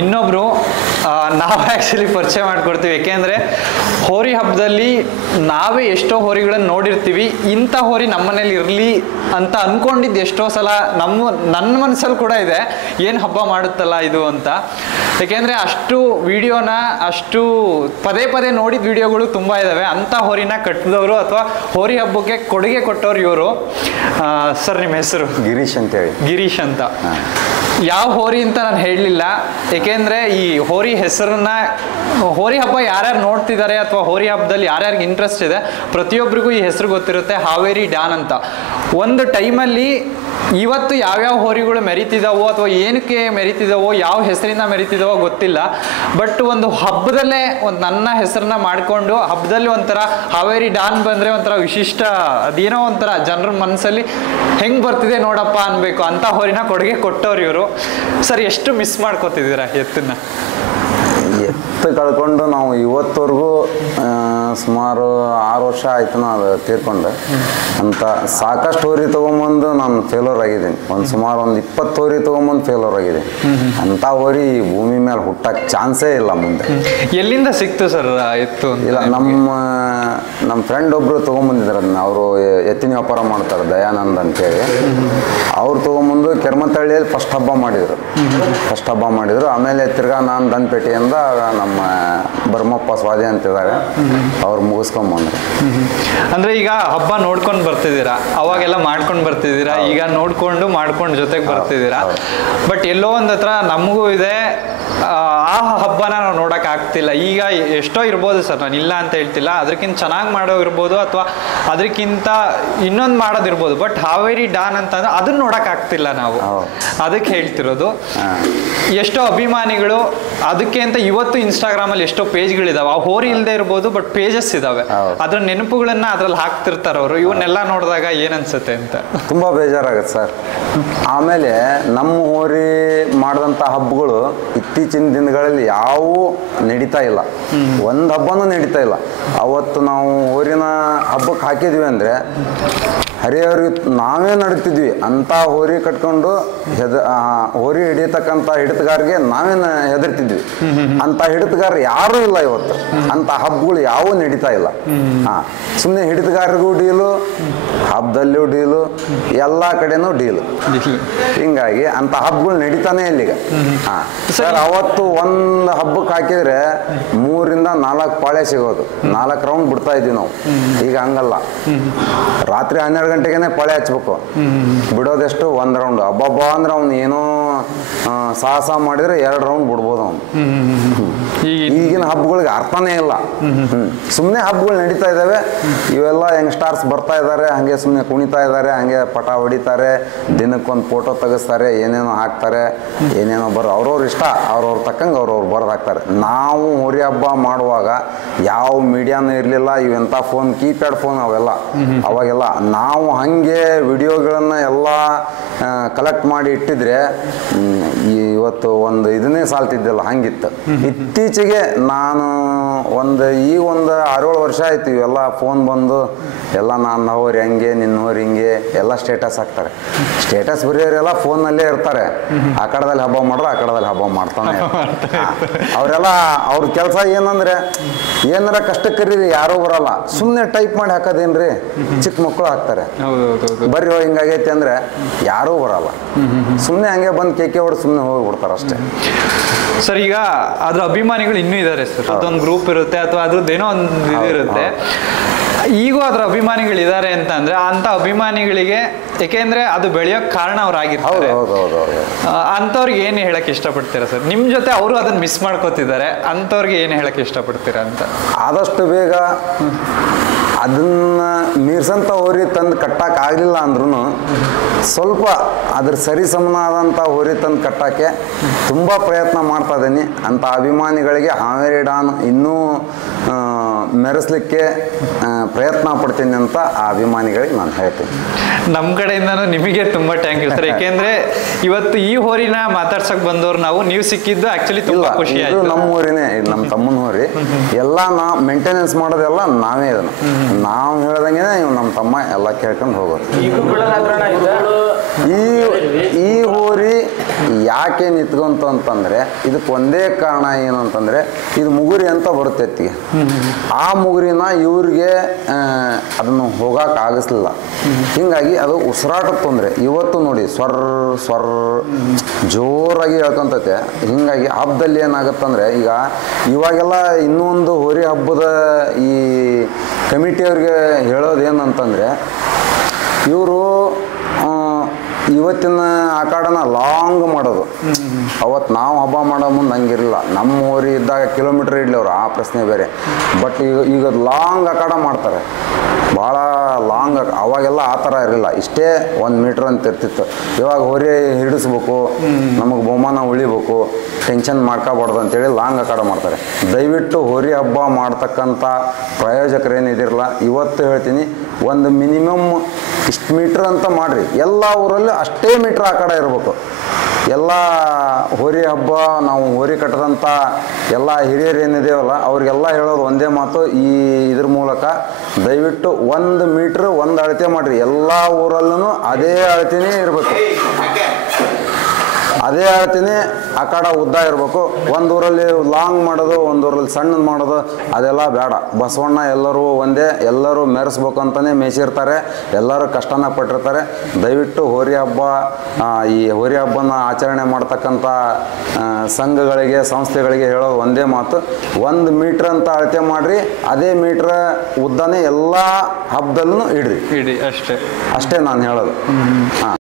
ಇನ್ನೊಬ್ರು ನಾವು ಆ್ಯಕ್ಚುಲಿ ಪರಿಚಯ ಮಾಡ್ಕೊಡ್ತೀವಿ. ಯಾಕೆಂದರೆ ಹೋರಿ ಹಬ್ಬದಲ್ಲಿ ನಾವೇ ಎಷ್ಟೋ ಹೋರಿಗಳನ್ನು ನೋಡಿರ್ತೀವಿ. ಇಂಥ ಹೋರಿ ನಮ್ಮನೇಲಿ ಇರಲಿ ಅಂತ ಅಂದ್ಕೊಂಡಿದ್ದು ಎಷ್ಟೋ ಸಲ ನನ್ನ ಮನಸ್ಸಲ್ಲಿ ಕೂಡ ಇದೆ, ಏನು ಹಬ್ಬ ಮಾಡುತ್ತಲ್ಲ ಇದು ಅಂತ. ಯಾಕೆಂದರೆ ಅಷ್ಟು ವಿಡಿಯೋನ ಅಷ್ಟು ಪದೇ ಪದೇ ನೋಡಿದ ವಿಡಿಯೋಗಳು ತುಂಬ ಇದ್ದಾವೆ. ಅಂಥ ಹೋರಿನ ಕಟ್ಟಿದವರು ಅಥವಾ ಹೋರಿ ಹಬ್ಬಕ್ಕೆ ಕೊಡುಗೆ ಕೊಟ್ಟವ್ರು ಇವರು. ಸರ್ ನಿಮ್ಮ ಹೆಸರು? ಗಿರೀಶ್ ಅಂತೇಳಿ. ಗಿರೀಶ್ ಅಂತ. ಯಾವ ಹೋರಿ ಅಂತ ನಾನು ಹೇಳಲಿಲ್ಲ, ಏಕೆಂದರೆ ಈ ಹೋರಿ ಹೆಸರನ್ನ, ಹೋರಿ ಹಬ್ಬ ಯಾರ್ಯಾರು ನೋಡ್ತಿದ್ದಾರೆ ಅಥವಾ ಹೋರಿ ಹಬ್ಬದಲ್ಲಿ ಯಾರ್ಯಾರಿಗೆ ಇಂಟ್ರೆಸ್ಟ್ ಇದೆ ಪ್ರತಿಯೊಬ್ಬರಿಗೂ ಈ ಹೆಸರು ಗೊತ್ತಿರುತ್ತೆ, ಹಾವೇರಿ ಡಾನ್ ಅಂತ. ಒಂದು ಟೈಮಲ್ಲಿ ಇವತ್ತು ಯಾವ್ಯಾವ ಹೋರಿಗಳು ಮೆರಿತಿದ್ದಾವೋ ಅಥವಾ ಏನಕ್ಕೆ ಮೆರಿತಿದ್ದಾವೋ, ಯಾವ ಹೆಸರಿಂದ ಮೆರಿತಿದ್ದಾವೋ ಗೊತ್ತಿಲ್ಲ. ಬಟ್ ಒಂದು ಹಬ್ಬದಲ್ಲೇ ಒಂದು ನನ್ನ ಹೆಸರನ್ನ ಮಾಡಿಕೊಂಡು ಹಬ್ಬದಲ್ಲಿ ಒಂಥರ ಹಾವೇರಿ ಡಾನ್ ಬಂದರೆ ಒಂಥರ ವಿಶಿಷ್ಟ, ಅದೇನೋ ಒಂಥರ ಜನರ ಮನಸ್ಸಲ್ಲಿ ಹೆಂಗೆ ಬರ್ತಿದೆ ನೋಡಪ್ಪ ಅನ್ಬೇಕು ಅಂತ ಹೋರಿನ ಕೊಡುಗೆ ಕೊಟ್ಟವ್ರು ಇವರು. ಸರ್, ಎಷ್ಟು ಮಿಸ್ ಮಾಡ್ಕೋತಿದ್ದೀರಾ ಎತ್ತನ್ನ? ಎತ್ತು ಕಳ್ಕೊಂಡು ನಾವು ಇವತ್ತವರೆಗೂ ಸುಮಾರು 6 ವರ್ಷ ಆಯ್ತು ಅದು ತೀರ್ಕೊಂಡು. ಅಂತ ಸಾಕಷ್ಟು ಹೋರಿ ತೊಗೊಂಬಂದು ನಾನು ಫೇಲ್ಯೂರ್ ಆಗಿದ್ದೀನಿ. ಸುಮಾರು 20 ಹೋರಿ ತೊಗೊಂಬಂದು ಫೇಲ್ಯೂರ್ ಆಗಿದ್ದೀನಿ. ಅಂಥ ಹೋರಿ ಭೂಮಿ ಮೇಲೆ ಹುಟ್ಟಕ್ಕೆ ಚಾನ್ಸೇ ಇಲ್ಲ ಮುಂದೆ. ಎಲ್ಲಿಂದ ಸಿಕ್ತು ಸರ್ ಎತ್ತು? ಇಲ್ಲ, ನಮ್ಮ ಫ್ರೆಂಡ್ ಒಬ್ಬರು ತೊಗೊಂಬಂದಿದ್ರು ಅದನ್ನ. ಅವರು ಎತ್ತಿನ ವ್ಯಾಪಾರ ಮಾಡ್ತಾರೆ, ದಯಾನಂದ್ ಅಂತೇಳಿ. ಅವ್ರು ತೊಗೊಂಬಂದು ಕೆರ್ಮತಳ್ಳಿಯಲ್ಲಿ ಫಸ್ಟ್ ಹಬ್ಬ ಮಾಡಿದರು. ಆಮೇಲೆ ತಿರ್ಗಾ ನಾನು ದಂಡಪೇಟೆಯಿಂದ ನಮ್ಮ ಬರ್ಮಪ್ಪ ಸ್ವಾದಿ ಅಂತಿದ್ದಾರೆ, ಅವ್ರು ಮುಗಿಸ್ಕೊಂಬಂದ್ರು. ಅಂದ್ರೆ ಈಗ ಹಬ್ಬ ನೋಡ್ಕೊಂಡು ಬರ್ತಿದ್ದೀರಾ, ಅವಾಗೆಲ್ಲ ಮಾಡ್ಕೊಂಡು ಬರ್ತಿದ್ದೀರಾ, ಈಗ ಮಾಡ್ಕೊಂಡು ಜೊತೆಗೆ ಬರ್ತಿದ್ದೀರಾ. ಬಟ್ ಎಲ್ಲೋ ಒಂದ್ ಹತ್ರ ನಮಗೂ ಇದೆ, ಆ ಹಬ್ಬನ ನಾವು ನೋಡಕ್ ಆಗ್ತಿಲ್ಲ. ಈಗ ಎಷ್ಟೋ ಇರ್ಬೋದು ಸರ್, ನಾನು ಇಲ್ಲ ಅಂತ ಹೇಳ್ತಿಲ್ಲ, ಅದಕ್ಕಿಂತ ಚೆನ್ನಾಗಿ ಮಾಡೋ ಇರ್ಬೋದು ಅಥವಾ ಅದಕ್ಕಿಂತ ಇನ್ನೊಂದು ಮಾಡೋದಿರ್ಬೋದು. ಬಟ್ ಹಾವೇರಿ ಡಾನ್ ಅಂತಂದ್ರೆ ಅದನ್ನ ನೋಡಕ್ ಆಗ್ತಿಲ್ಲ ನಾವು, ಅದಕ್ಕೆ ಹೇಳ್ತಿರೋದು. ಎಷ್ಟೋ ಅಭಿಮಾನಿಗಳು ಅದಕ್ಕೆ ಅಂತ ಇವತ್ತು ಇನ್ಸ್ಟಾಗ್ರಾಮಲ್ಲಿ ಎಷ್ಟೋ ಪೇಜ್ಗಳಿದಾವೆ, ಆ ಹೋರಿ ಇಲ್ಲದೆ ಇರ್ಬೋದು ಬಟ್ ಪೇಜಸ್ ಇದಾವೆ, ಅದ್ರ ನೆನಪುಗಳನ್ನ ಅದ್ರಲ್ಲಿ ಹಾಕ್ತಿರ್ತಾರ ಅವರು. ಇವನ್ನೆಲ್ಲ ನೋಡಿದಾಗ ಏನನ್ಸುತ್ತೆ ಅಂತ ತುಂಬಾ ಬೇಜಾರಾಗತ್ತೆ ಸರ್. ಆಮೇಲೆ ನಮ್ಮ ಹೋರಿ ಮಾಡಿದಂಥ ಹಬ್ಬಗಳು ಇತ್ತೀಚಿನ ದಿನಗಳಲ್ಲಿ ಯಾವೂ ನಡೀತಾ ಇಲ್ಲ, ಒಂದು ಹಬ್ಬನೂ ನಡೀತಾ ಇಲ್ಲ. ಅವತ್ತು ನಾವು ಹೋರಿನ ಹಬ್ಬಕ್ಕೆ ಹಾಕಿದ್ವಿ ಅಂದರೆ ಹರಿಯವ್ರಿಗೆ ನಾವೇ ನಡೀತಿದ್ವಿ. ಅಂಥ ಹೋರಿ ಕಟ್ಕೊಂಡು ಹೋರಿ ಹಿಡಿಯತಕ್ಕಂಥ ಹಿಡಿತಗಾರಿಗೆ ನಾವೇ ಹೆದರ್ತಿದ್ವಿ. ಅಂಥ ಹಿಡಿತಗಾರ ಯಾರೂ ಇಲ್ಲ ಇವತ್ತು. ಅಂಥ ಹಬ್ಬಗಳು ಯಾವೂ ನಡೀತಾ ಇಲ್ಲ. ಸುಮ್ಮನೆ ಹಿಡಿತಗಾರರಿಗೂ ಡೀಲು, ಹಬ್ಬದಲ್ಲೂ ಡೀಲು, ಎಲ್ಲ ಕಡೆನೂ ಡೀಲು. ಹಿಂಗಾಗಿ ಅಂಥ ಹಬ್ಬಗಳು ನಡೀತಾನೆ ಇಲ್ಲಿಗ. ಸರ್, ಅವತ್ತು ಒಂದು ಹಬ್ಬಕ್ಕೆ ಹಾಕಿದ್ರೆ 3 ರಿಂದ 4 ಪಾಳೆ ಸಿಗೋದು, 4 ರೌಂಡ್ ಬಿಡ್ತಾ ಇದ್ವಿ ನಾವು. ಈಗ ಹಂಗಲ್ಲ, ರಾತ್ರಿ 12 ಗಂಟೆಗೆ ಪಾಳೆ ಹಚ್ಬೇಕು, ಬಿಡೋದೆಷ್ಟು 1 ರೌಂಡ್. ಹಬ್ಬ ಅಂದ್ರೆ ಅವ್ನು ಏನೋ ಸಾಹಸ ಮಾಡಿದ್ರೆ 2 ರೌಂಡ್ ಬಿಡ್ಬೋದು ಅವ್ನು. ಈಗಿನ ಹಬ್ಬಗಳಿಗೆ ಅರ್ಥನೇ ಇಲ್ಲ. ಸುಮ್ಮನೆ ಹಬ್ಬಗಳು ನಡೀತಾ ಇದ್ದಾವೆ. ಇವೆಲ್ಲ ಯಂಗ್ಸ್ಟಾರ್ಸ್ ಬರ್ತಾ ಇದ್ದಾರೆ, ಹಂಗೆ ಸುಮ್ಮನೆ ಕುಣಿತಾ ಇದ್ದಾರೆ, ಹಂಗೆ ಪಟ ಹೊಡಿತಾರೆ, ದಿನಕ್ಕೊಂದು ಫೋಟೋ ತೆಗಿಸ್ತಾರೆ, ಏನೇನೋ ಹಾಕ್ತಾರೆ, ಏನೇನೋ ಅವ್ರವ್ರ ಇಷ್ಟ, ಅವ್ರವ್ರ ತಕ್ಕಂಗೆ ಅವ್ರವ್ರು ಬರೆದು ಹಾಕ್ತಾರೆ. ನಾವು ಹೋರಿ ಹಬ್ಬ ಮಾಡುವಾಗ ಯಾವ ಮೀಡಿಯಾನೂ ಇರಲಿಲ್ಲ, ಇವೆಂಥ ಫೋನ್, ಕೀಪ್ಯಾಡ್ ಫೋನ್ ಅವೆಲ್ಲ ಅವಾಗೆಲ್ಲ. ನಾವು ಹಾಗೆ ವಿಡಿಯೋಗಳನ್ನ ಎಲ್ಲ ಕಲೆಕ್ಟ್ ಮಾಡಿ ಇಟ್ಟಿದ್ರೆ ಇವತ್ತು ಒಂದು ಇದನ್ನೇ ಸಾಲ್ತಿದ್ದಿಲ್ಲ, ಹಂಗಿತ್ತು. ಇತ್ತೀಚೆಗೆ ನಾನು ಒಂದು 6-7 ವರ್ಷ ಆಯ್ತು ಇವೆಲ್ಲ ಫೋನ್ ಬಂದು. ಎಲ್ಲ ನಾನು ಹೋರಿ ಹಂಗೆ, ನಿನ್ನ ಹೋರಿ ಹಿಂಗೆ ಎಲ್ಲ ಸ್ಟೇಟಸ್ ಹಾಕ್ತಾರೆ. ಸ್ಟೇಟಸ್ ಬರೆಯೋರೆಲ್ಲ ಫೋನ್ನಲ್ಲೇ ಇರ್ತಾರೆ. ಆ ಕಡದಲ್ಲಿ ಹಬ್ಬ ಮಾಡಿದ್ರೆ ಆ ಕಡದಲ್ಲಿ ಹಬ್ಬ ಮಾಡ್ತಾನೆ. ಅವರೆಲ್ಲ ಅವ್ರ ಕೆಲಸ ಏನಂದ್ರೆ ಏನಾರ ಕಷ್ಟಕ್ಕೆ ಕರೀರಿ ಯಾರೂ ಬರಲ್ಲ, ಸುಮ್ಮನೆ ಟೈಪ್ ಮಾಡಿ ಹಾಕೋದೇನ್ರಿ, ಚಿಕ್ಕ ಮಕ್ಕಳು ಹಾಕ್ತಾರೆ. ಬರ್ರಿ ಹಿಂಗಾಗೈತಿ ಅಂದ್ರೆ ಯಾರೂ ಬರಲ್ಲ, ಸುಮ್ಮನೆ ಹಂಗೆ ಬಂದು ಕೇಕೆ ಹೊಡೆದು ಸುಮ್ಮನೆ ಹೋಗ್ಬಿಡ್ತಾರೆ ಅಷ್ಟೇ. ಸರ್, ಈಗ ಅದ್ರ ಅಭಿಮಾನಿಗಳು ಇನ್ನೂ ಇದ್ದಾರೆ ಸರ್. ಅದೊಂದು ಗ್ರೂಪ್ ಇರುತ್ತೆ ಅಥವಾ ಅದ್ರದ್ದೇನೋ ಒಂದು ಇದಿರುತ್ತೆ. ಈಗೂ ಅದ್ರ ಅಭಿಮಾನಿಗಳಿದ್ದಾರೆ ಅಂತ ಅಂದ್ರೆ ಅಂತ ಅಭಿಮಾನಿಗಳಿಗೆ, ಯಾಕೆಂದ್ರೆ ಅದು ಬೆಳೆಯೋಕ್ ಕಾರಣ ಅವ್ರಾಗಿರ್ತಾರೆ. ಅಂಥವ್ರಿಗೆ ಏನು ಹೇಳಕ್ ಇಷ್ಟಪಡ್ತೀರಾ ಸರ್? ನಿಮ್ ಜೊತೆ ಅವರು ಅದನ್ನ ಮಿಸ್ ಮಾಡ್ಕೋತಿದ್ದಾರೆ, ಅಂಥವ್ರಿಗೆ ಏನು ಹೇಳಕ್ ಇಷ್ಟಪಡ್ತೀರಾ ಅಂತ? ಆದಷ್ಟು ಬೇಗ ಅದನ್ನ ಮೀರ್ಸಂತ ಹೋರಿ ತಂದು ಕಟ್ಟಕ್ಕೆ ಆಗಲಿಲ್ಲ ಅಂದ್ರೂ ಸ್ವಲ್ಪ ಅದ್ರ ಸರಿ ಸಮನಾದಂಥ ಹೋರಿ ತಂದು ಕಟ್ಟಕ್ಕೆ ತುಂಬ ಪ್ರಯತ್ನ ಮಾಡ್ತಾ ಇದ್ದೀನಿ. ಅಂಥ ಅಭಿಮಾನಿಗಳಿಗೆ ಹಾವೇರಿ ಡಾನ್ ಇನ್ನೂ ಮೆರೆಸ್ಲಿಕ್ಕೆ ಪ್ರಯತ್ನ ಪಡ್ತೀನಿ ಅಂತ ಆ ಅಭಿಮಾನಿಗಳಿಗೆ ನಾನು ಹೇಳ್ತೀನಿ. ನಮ್ಮ ಕಡೆಯಿಂದನೂ ನಿಮಗೆ ತುಂಬ ಥ್ಯಾಂಕ್ ಯು ಸರ್. ಯಾಕೆಂದ್ರೆ ಇವತ್ತು ಈ ಹೋರಿನ ಮಾತಾಡ್ಸಕ್ ಬಂದವ್ರು ನಾವು, ನೀವು ಸಿಕ್ಕಿದ್ದು ಆಕ್ಚುಲಿ ತುಂಬಾ ಖುಷಿ ಆಯ್ತು. ನಮ್ಮ ಹೋರಿನೇ, ನಮ್ಮ ತಮ್ಮನ ಹೋರಿ. ಎಲ್ಲ ಮೇಂಟೆನೆನ್ಸ್ ಮಾಡೋದೆಲ್ಲ ನಾವೇ. ಇದನ್ನು ನಾವು ಹೇಳ್ದಂಗೆ ಇವ್ ನಮ್ಮ ತಮ್ಮ ಎಲ್ಲ ಕೇಳ್ಕೊಂಡು ಹೋಗೋದು. ಈ ಹೋರಿ ಯಾಕೆ ನಿಂತ್ಕೊಂತು ಅಂತಂದರೆ ಇದಕ್ಕೆ ಒಂದೇ ಕಾರಣ ಏನು ಅಂತಂದರೆ ಇದು ಮುಗುರಿ ಅಂತ ಬರುತ್ತೆ ಎತ್ತಿಗೆ. ಆ ಮುಗುರಿನ ಇವ್ರಿಗೆ ಅದನ್ನು ಹೋಗಕ್ಕೆ ಆಗಿಸ್ಲಿಲ್ಲ. ಹೀಗಾಗಿ ಅದು ಉಸಿರಾಟ ತೊಂದರೆ. ಇವತ್ತು ನೋಡಿ ಸ್ವರ್ ಜೋರಾಗಿ ಹೇಳ್ಕೊಂತೈತೆ. ಹೀಗಾಗಿ ಹಬ್ಬದಲ್ಲಿ ಏನಾಗುತ್ತಂದರೆ ಈಗ ಇವಾಗೆಲ್ಲ ಇನ್ನೊಂದು ಹೋರಿ ಹಬ್ಬದ ಈ ಕಮಿಟಿಯವ್ರಿಗೆ ಹೇಳೋದೇನಂತಂದರೆ ಇವರು ಇವತ್ತಿನ ಆಕಾಡನ ಲಾಂಗ್ ಮಾಡೋದು. ಅವತ್ತು ನಾವು ಹಬ್ಬ ಮಾಡೋ ಮುಂದೆ ಹಂಗಿರಲಿಲ್ಲ. ನಮ್ಮ ಹೋರಿ ಇದ್ದಾಗ ಕಿಲೋಮೀಟ್ರ್ ಇಡ್ಲಿ ಅವರು, ಆ ಪ್ರಶ್ನೆ ಬೇರೆ. ಬಟ್ ಈಗ ಲಾಂಗ್ ಆಕಾಡ ಮಾಡ್ತಾರೆ, ಭಾಳ ಲಾಂಗ್. ಅವಾಗೆಲ್ಲ ಆ ಥರ ಇರಲಿಲ್ಲ, ಇಷ್ಟೇ 1 ಮೀಟ್ರ್ ಅಂತ ಇರ್ತಿತ್ತು. ಇವಾಗ ಹೋರಿ ಹಿಡಿಸ್ಬೇಕು, ನಮಗೆ ಬಹುಮಾನ ಉಳಿಬೇಕು, ಟೆನ್ಷನ್ ಮಾಡ್ಕೋಬಾರ್ದು ಅಂತೇಳಿ ಲಾಂಗ್ ಆಕಾಡ ಮಾಡ್ತಾರೆ. ದಯವಿಟ್ಟು ಹೋರಿ ಹಬ್ಬ ಮಾಡ್ತಕ್ಕಂಥ ಪ್ರಾಯೋಜಕರೇನಿದಿರಲ್ಲ, ಇವತ್ತು ಹೇಳ್ತೀನಿ, ಒಂದು ಮಿನಿಮಮ್ ಇಷ್ಟು ಮೀಟ್ರ್ ಅಂತ ಮಾಡಿರಿ. ಎಲ್ಲ ಊರಲ್ಲೂ ಅಷ್ಟೇ ಮೀಟ್ರ್ ಆಕಾಡ ಇರಬೇಕು. ಎಲ್ಲ ಹೋರಿ ಹಬ್ಬ ನಾವು ಹೋರಿ ಕಟ್ಟದಂಥ ಎಲ್ಲ ಹಿರಿಯರು ಏನಿದೆಯಲ್ಲ ಅವ್ರಿಗೆಲ್ಲ ಹೇಳೋದು ಒಂದೇ ಮಾತು, ಈ ಇದ್ರ ಮೂಲಕ ದಯವಿಟ್ಟು 1 ಮೀಟ್ರ್ 1 ಅಳತೆ ಮಾಡಿರಿ. ಎಲ್ಲ ಊರಲ್ಲೂ ಅದೇ ಅಳತೆನೇ ಇರಬೇಕು, ಅದೇ ಅಳತೆನೇ ಆಕಾಡ ಉದ್ದ ಇರಬೇಕು. ಒಂದು ಊರಲ್ಲಿ ಲಾಂಗ್ ಮಾಡೋದು, ಒಂದು ಊರಲ್ಲಿ ಸಣ್ಣದು ಮಾಡೋದು ಅದೆಲ್ಲ ಬೇಡ. ಬಸವಣ್ಣ ಎಲ್ಲರೂ ಒಂದೇ, ಎಲ್ಲರೂ ಮೆರೆಸ್ಬೇಕು ಅಂತಲೇ ಮೇಯಿಸಿರ್ತಾರೆ, ಎಲ್ಲರೂ ಕಷ್ಟನ ಪಟ್ಟಿರ್ತಾರೆ. ದಯವಿಟ್ಟು ಹೋರಿ ಹಬ್ಬ, ಈ ಹೋರಿ ಹಬ್ಬನ ಆಚರಣೆ ಮಾಡ್ತಕ್ಕಂಥ ಸಂಘಗಳಿಗೆ, ಸಂಸ್ಥೆಗಳಿಗೆ ಹೇಳೋದು ಒಂದೇ ಮಾತು, 1 ಮೀಟ್ರ್ ಅಂತ ಅಳತೆ ಮಾಡಿರಿ. ಅದೇ ಮೀಟ್ರ್ ಉದ್ದನೇ ಎಲ್ಲ ಹಬ್ಬದಲ್ಲೂ ಇಡ್ರಿ, ಅಷ್ಟೇ ಅಷ್ಟೇ ನಾನು ಹೇಳೋದು. ಹಾಂ.